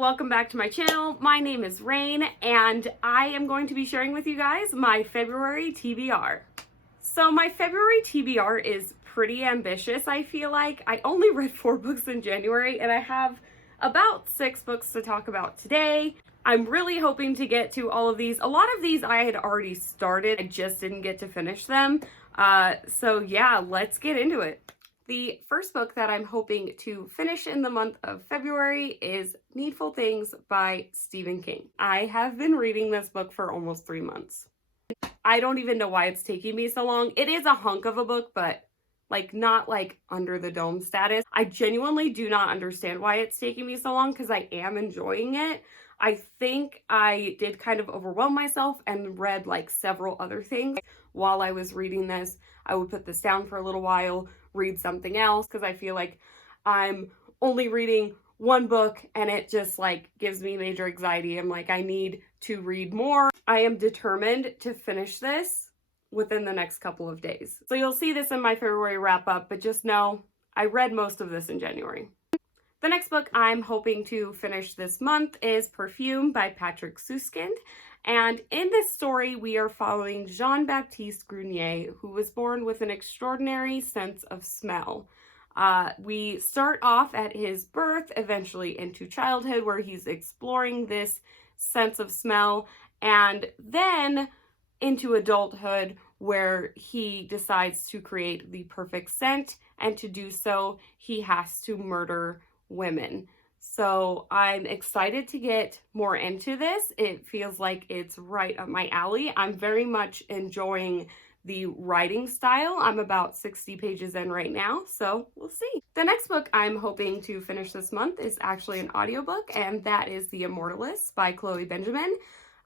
welcome back to my channel. My name is Raine, and I am going to be sharing with you guys my February TBR. So my February TBR is pretty ambitious, I feel like. I only read 4 books in January, and I have about 6 books to talk about today. I'm really hoping to get to all of these. A lot of these I had already started, I just didn't get to finish them. So yeah, let's get into it. The first book that I'm hoping to finish in the month of February is Needful Things by Stephen King. I have been reading this book for almost 3 months. I don't even know why it's taking me so long. It is a hunk of a book, but not under the dome status. I genuinely do not understand why it's taking me so long because I am enjoying it. I think I did kind of overwhelm myself and read several other things while I was reading this. I would put this down for a little while, read something else, because I feel like I'm only reading one book and it just gives me major anxiety. I'm like, I need to read more. I am determined to finish this within the next couple of days. So you'll see this in my February wrap up, but just know I read most of this in January. The next book I'm hoping to finish this month is Perfume by Patrick Suskind. And in this story, we are following Jean-Baptiste Grenier, who was born with an extraordinary sense of smell. We start off at his birth, eventually into childhood, where he's exploring this sense of smell, and then into adulthood, where he decides to create the perfect scent, and to do so, he has to murder women. So I'm excited to get more into this. It feels like it's right up my alley. I'm very much enjoying the writing style. I'm about 60 pages in right now, so we'll see. The next book I'm hoping to finish this month is actually an audiobook, and that is The Immortal List by Chloe Benjamin.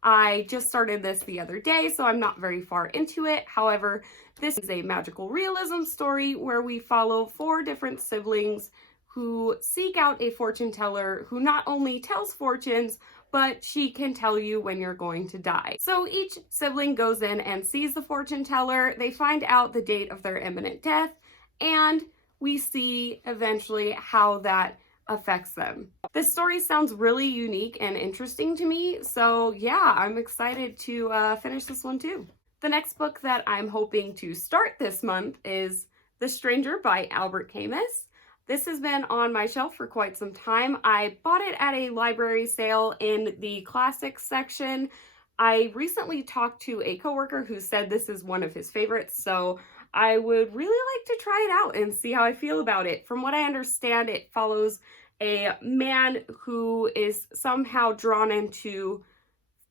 I just started this the other day, so I'm not very far into it. However, this is a magical realism story where we follow 4 different siblings who seek out a fortune teller who not only tells fortunes, but she can tell you when you're going to die. So each sibling goes in and sees the fortune teller. They find out the date of their imminent death, and we see eventually how that affects them. This story sounds really unique and interesting to me, so yeah, I'm excited to finish this one too. The next book that I'm hoping to start this month is The Stranger by Albert Camus. This has been on my shelf for quite some time. I bought it at a library sale in the classics section. I recently talked to a coworker who said this is one of his favorites, so I would really like to try it out and see how I feel about it. From what I understand, it follows a man who is somehow drawn into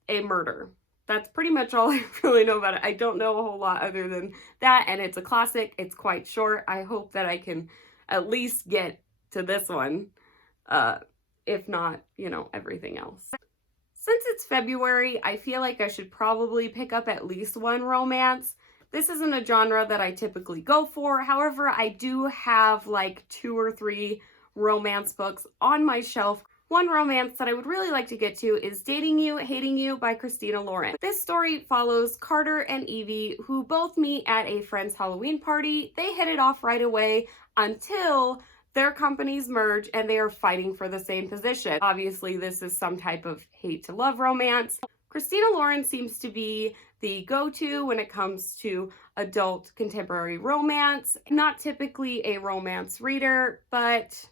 a murder. That's pretty much all I really know about it. I don't know a whole lot other than that, and it's a classic. It's quite short. I hope that I can at least get to this one, if not, everything else. Since it's February, I feel like I should probably pick up at least one romance. This isn't a genre that I typically go for. However, I do have 2 or 3 romance books on my shelf. One romance that I would really like to get to is Dating You, Hating You by Christina Lauren. This story follows Carter and Evie, who both meet at a friend's Halloween party. They hit it off right away until their companies merge and they are fighting for the same position. Obviously, this is some type of hate to love romance. Christina Lauren seems to be the go-to when it comes to adult contemporary romance. Not typically a romance reader, but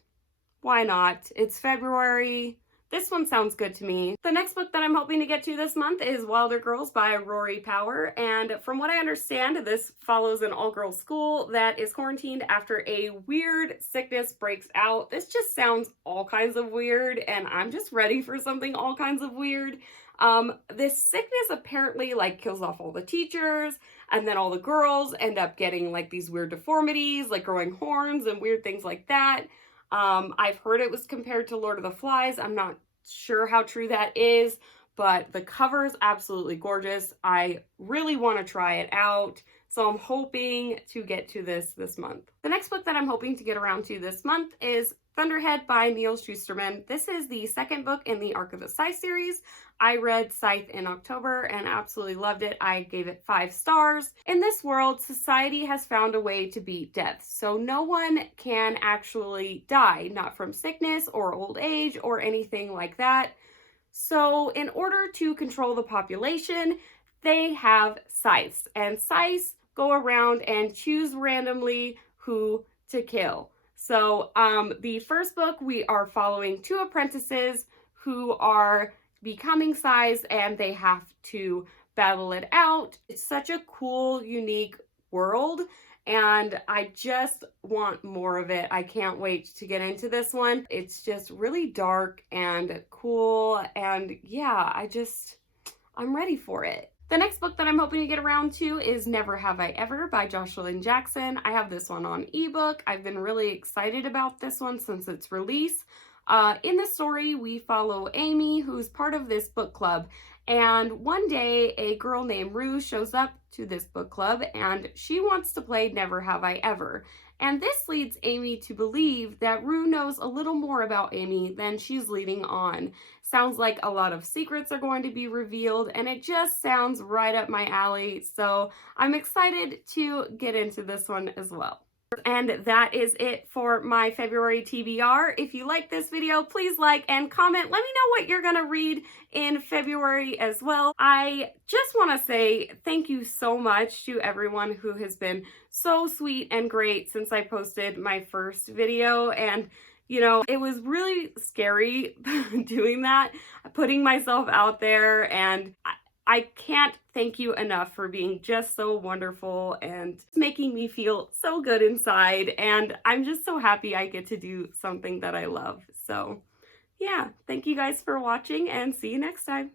why not? It's February. This one sounds good to me. The next book that I'm hoping to get to this month is Wilder Girls by Rory Power. And from what I understand, this follows an all-girls school that is quarantined after a weird sickness breaks out. This just sounds all kinds of weird, and I'm just ready for something all kinds of weird. This sickness apparently kills off all the teachers, and then all the girls end up getting these weird deformities, growing horns and weird things like that. I've heard it was compared to Lord of the Flies. I'm not sure how true that is, but the cover is absolutely gorgeous. I really want to try it out. So I'm hoping to get to this month. The next book that I'm hoping to get around to this month is Thunderhead by Neil Shusterman. This is the second book in the Arc of the Scythe series. I read Scythe in October and absolutely loved it. I gave it 5 stars. In this world, society has found a way to beat death, so no one can actually die, not from sickness or old age or anything like that. So in order to control the population, they have scythes, and scythes go around and choose randomly who to kill. So the first book, we are following 2 apprentices who are becoming scythes, and they have to battle it out. It's such a cool, unique world, and I just want more of it. I can't wait to get into this one. It's just really dark and cool, and yeah, I'm ready for it. The next book that I'm hoping to get around to is Never Have I Ever by Joshua Lynn Jackson. I have this one on ebook. I've been really excited about this one since its release. In the story, we follow Amy, who's part of this book club, and one day a girl named Rue shows up to this book club and she wants to play Never Have I Ever. And this leads Amy to believe that Rue knows a little more about Amy than she's leading on. Sounds like a lot of secrets are going to be revealed, and it just sounds right up my alley. So I'm excited to get into this one as well. And that is it for my February TBR. If you like this video, please like and comment. Let me know what you're gonna read in February as well. I just want to say thank you so much to everyone who has been so sweet and great since I posted my first video. And you know, it was really scary doing that, putting myself out there, and I can't thank you enough for being just so wonderful and making me feel so good inside. And I'm just so happy I get to do something that I love. So yeah, thank you guys for watching and see you next time.